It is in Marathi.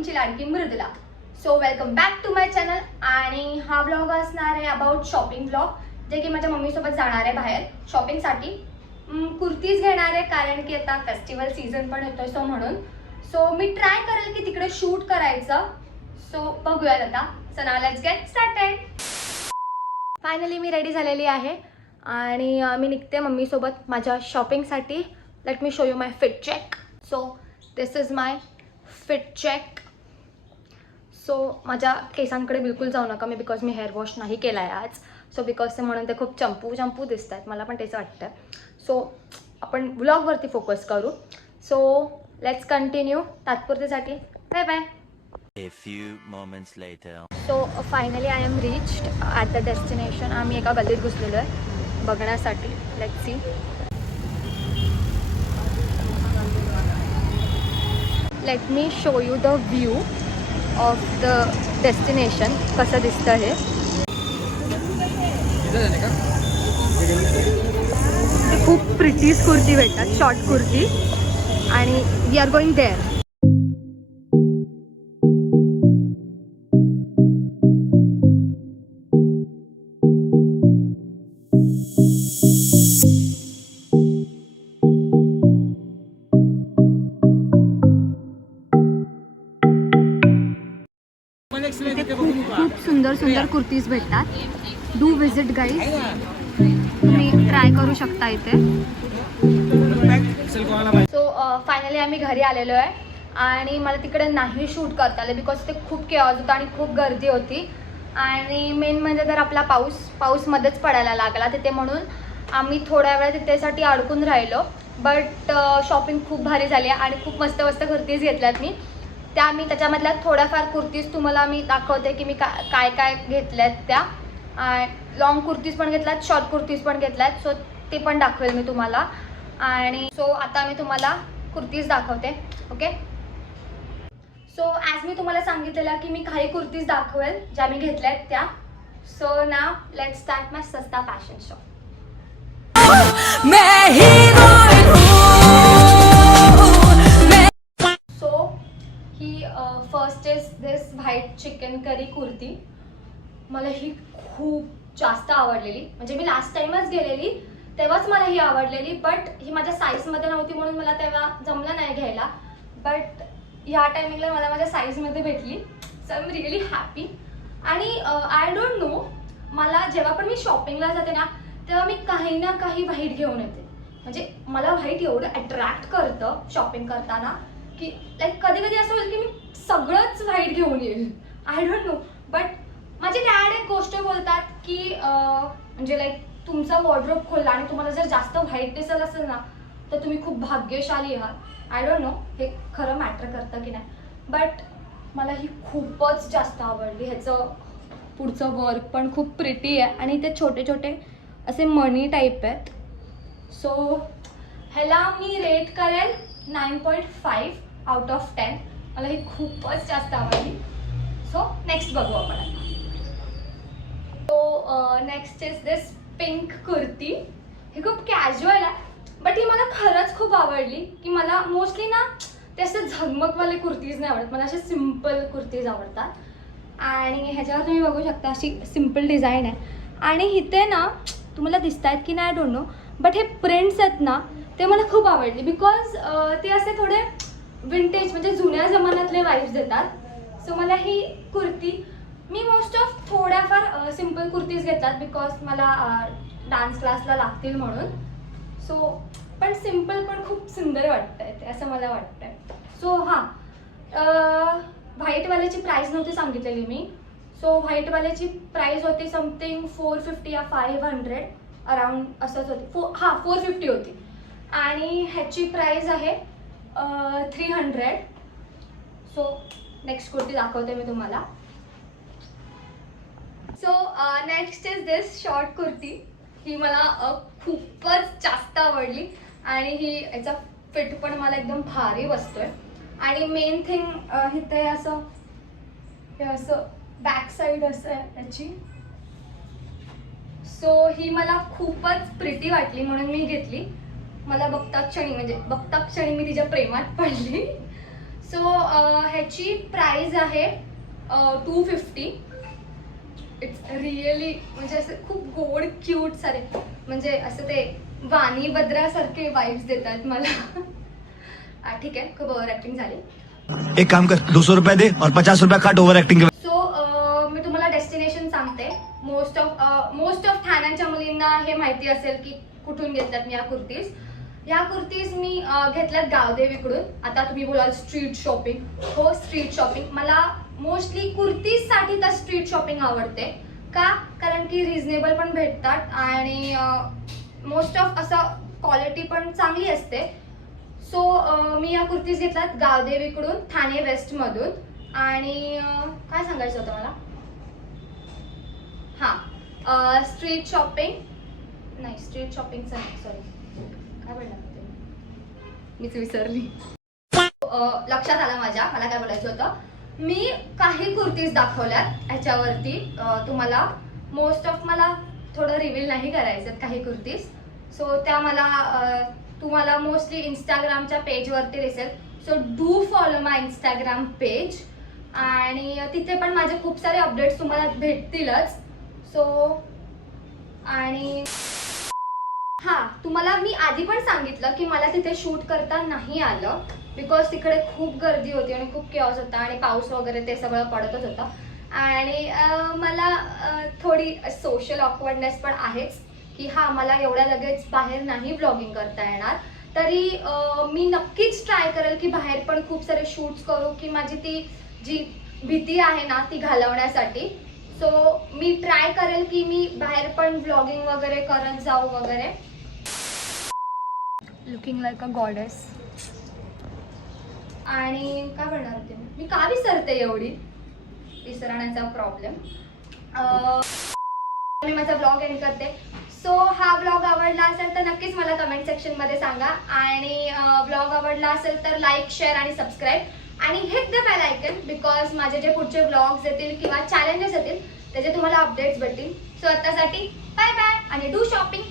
तुमची लाडकी Mridula. So welcome back to my channel. आणि हा व्लॉग असणार आहे अबाउट शॉपिंग व्लॉग, जे की माझ्या मम्मीसोबत जाणार आहे बाहेर शॉपिंगसाठी. कुर्तीज घेणार आहे कारण की आता फेस्टिवल सीझन पण येतोय सो म्हणून. सो मी ट्राय करेल की तिकडे शूट करायचं. सो बघूयात आता. So now let's get started. Finally मी रेडी झालेली आहे आणि मी निघते मम्मीसोबत माझ्या शॉपिंगसाठी. Let me show you my fit check. So this is my fit check. So माझ्या केसांकडे बिलकुल जाऊ नका बिकॉज मी हेअर वॉश नाही केला आहे आज. सो बिकॉज ते म्हणून ते खूप चंपू दिसत आहेत, मला पण तेच वाटतं. सो आपण व्लॉगवरती फोकस करू. So let's continue. तात्पुरतेसाठी bye bye. A few moments later. So finally I am reached at the destination. आम्ही एका गल्लीत घुसलेलो आहे बघण्यासाठी. Let's see. Let me show you the view of the destination. कसं दिसतं हे. खूप प्रिटीज कुर्ती भेटतात, शॉर्ट कुर्ती. आणि वी आर गोईंग देअर. खूप सुंदर कुर्तीज भेटतात. Do visit guys. तुम्ही ट्राय करू शकता इथे. सो फायनली आम्ही घरी आलेलो आहे आणि मला तिकडे नाही शूट करता आलं बिकॉज ते खूप केऑस होतं आणि खूप गर्दी होती. आणि मेन म्हणजे तर आपला पाऊसमध्येच पडायला लागला तिथे, म्हणून आम्ही थोड्या वेळा तिथेसाठी अडकून राहिलो. बट शॉपिंग खूप भारी झाली आणि खूप मस्त कुर्तीज घेतल्यात मी. त्याच्यामधल्या थोड्याफार कुर्तीज तुम्हाला मी दाखवते की मी काय घेतल्यात त्या. लॉंग कुर्तीज पण घेतल्यात, शॉर्ट कुर्तीज पण घेतल्यात. सो ते पण दाखवेल मी तुम्हाला. आणि सो आता मी तुम्हाला कुर्तीज दाखवते. ओके. सो ॲज मी तुम्हाला सांगितलेलं की मी काही कुर्तीज दाखवेल ज्या मी घेतल्यात त्या. सो नाव लेट्स स्टार्ट माय सस्ता fashion show. He first is this white chicken curry kurti. मला ही खूप जास्त आवडलेली. म्हणजे मी लास्ट टाइमच गेलेली तेव्हाच मला ही आवडलेली. बट ही माझ्या साईजमध्ये नव्हती म्हणून मला तेव्हा जमलं नाही घ्यायला. बट ह्या टायमिंगला मला माझ्या साईजमध्ये भेटली. So I am really happy. आणि आय डोंट नो, मला जेव्हा पण मी शॉपिंगला जाते ना तेव्हा मी काही ना काही व्हाईट घेऊन येते. म्हणजे मला व्हाईट एवढं अट्रॅक्ट करतं शॉपिंग करताना की लाईक कधी असं होईल की मी सगळंच व्हाईट घेऊन येईल. I don't know. बट माझे डॅड एक गोष्ट बोलतात की म्हणजे लाईक तुमचा वॉर्डरोब खोलला आणि तुम्हाला जर जास्त व्हाईट दिसत असेल ना तर तुम्ही खूप भाग्यशाली आहात. आय डोंट नो हे खरं मॅटर करतं की नाही. बट मला ही खूपच जास्त आवडली. ह्याचं पुढचं वर्क पण खूप प्रिटी आहे आणि ते छोटे असे मनी टाईप आहेत. सो ह्याला मी रेट करेल 9.5 आउट ऑफ 10. मला ही खूपच जास्त आवडली. सो नेक्स्ट बघू आपण आता. So next is this pink kurti. ही खूप कॅज्युअल आहे बट ही मला खरंच खूप आवडली. की मला मोस्टली ना ते असे झगमगवाले कुर्तीज नाही आवडत, मला असे सिम्पल कुर्तीज आवडतात. आणि ह्याच्यावर तुम्ही बघू शकता अशी सिम्पल डिझाईन आहे. आणि इथे ना तुम्हाला दिसत आहेत की नाही आय डोंट नो, बट हे प्रिंट्स आहेत ना ते मला खूप आवडले बिकॉज ते असे थोडे विंटेज म्हणजे जुन्या जमान्यातले वाईब्स देतात. सो मला ही कुर्ती मी मोस्ट ऑफ थोड्याफार सिम्पल कुर्तीज घेतात बिकॉज मला डान्स क्लासला लागतील म्हणून. सो पण सिम्पल पण खूप सुंदर वाटतं आहे ते असं मला वाटतं आहे. सो हां, व्हाईटवाल्याची प्राईस नव्हती सांगितलेली मी. सो व्हाईटवाल्याची प्राईस होती समथिंग 450 या 500 अराउंड असंच होती. 450 होती. आणि ह्याची प्राईस आहे 300. सो नेक्स्ट कुर्ती दाखवते मी तुम्हाला. So next is this short kurti. ही मला खूपच जास्त आवडली आणि याचा फिट पण मला एकदम भारी बसतोय. आणि मेन थिंग इथे असं बॅक साईड असं आहे त्याची. सो ही मला खूपच प्रिटी वाटली म्हणून मी घेतली. मला बघता क्षणी मी तिच्या प्रेमात पडली. सो ह्याची प्राइस आहे 250. इट्स रिअली म्हणजे असं खूप गोड क्यूट सारे, म्हणजे असं ते वाणी बद्रासारखे वाईब्स देतात मला. ठीक आहे, खूप ओव्हर ऍक्टिंग झाली. एक काम कर 200 रुपये दे और 50 रुपया काट ओवर एक्टिंग के. सो मी तुम्हाला डेस्टिनेशन सांगते. मोस्ट ऑफ ठाण्याच्या मुलींना हे माहिती असेल की कुठून घेतल्यात मी या कुर्तीज. या कुर्तीज मी घेतल्यात गावदेवीकडून. आता तुम्ही बोलाल स्ट्रीट शॉपिंग. हो, स्ट्रीट शॉपिंग. मला मोस्टली कुर्तीजसाठी तर स्ट्रीट शॉपिंग आवडते. का? कारण की रिझनेबल पण भेटतात आणि मोस्ट ऑफ असं क्वालिटी पण चांगली असते. सो मी या कुर्तीज घेतल्यात गावदेवीकडून, ठाणे वेस्टमधून. आणि काय सांगायचं होतं मला, हां, स्ट्रीट शॉपिंग नाही, स्ट्रीट शॉपिंगचं नाही, सॉरी, काय बोलणार होते मीच विसरली. लक्षात आलं मला काय बोलायचं होतं. मी काही कुर्तीज दाखवल्यात ह्याच्यावरती तुम्हाला. मोस्ट ऑफ मला थोडं रिव्हील नाही करायचं काही कुर्तीज. सो त्या मला तुम्हाला मोस्टली इंस्टाग्रामच्या पेजवरती दिसेल. So do follow my Instagram page. आणि तिथे पण माझे खूप सारे अपडेट्स तुम्हाला भेटतीलच. सो आणि हां, तुम्हाला मी आधी पण सांगितलं की मला तिथे शूट करता नाही आलं बिकॉज तिकडे खूप गर्दी होती आणि खूप केऑस होता आणि पाऊस वगैरे ते सगळं पडतच होतं. आणि मला थोडी सोशल ऑकवर्डनेस पण आहेच की हां, मला एवढ्या लगेच बाहेर नाही व्लॉगिंग करता येणार. तरी मी नक्कीच ट्राय करेल की बाहेर पण खूप सारे शूट्स करू, की माझी ती जी भीती आहे ना ती घालवण्यासाठी. सो मी ट्राय करेल की मी बाहेर पण व्लॉगिंग वगैरे करत जाऊ वगैरे. Looking like a goddess. आणि काय म्हणणार होते मी का विसरते एवढी, विसरण्याचा प्रॉब्लेम. मी माझा ब्लॉग एंड करते. सो हा ब्लॉग आवडला असेल तर नक्कीच मला कमेंट सेक्शनमध्ये सांगा. आणि ब्लॉग आवडला असेल तर लाईक, शेअर आणि सबस्क्राईब आणि hit the bell icon, because माझे जे पुढचे ब्लॉग्स येतील किंवा चॅलेंजेस येतील त्याचे तुम्हाला अपडेट्स भेटतील. सो आतासाठी बाय बाय आणि डू शॉपिंग.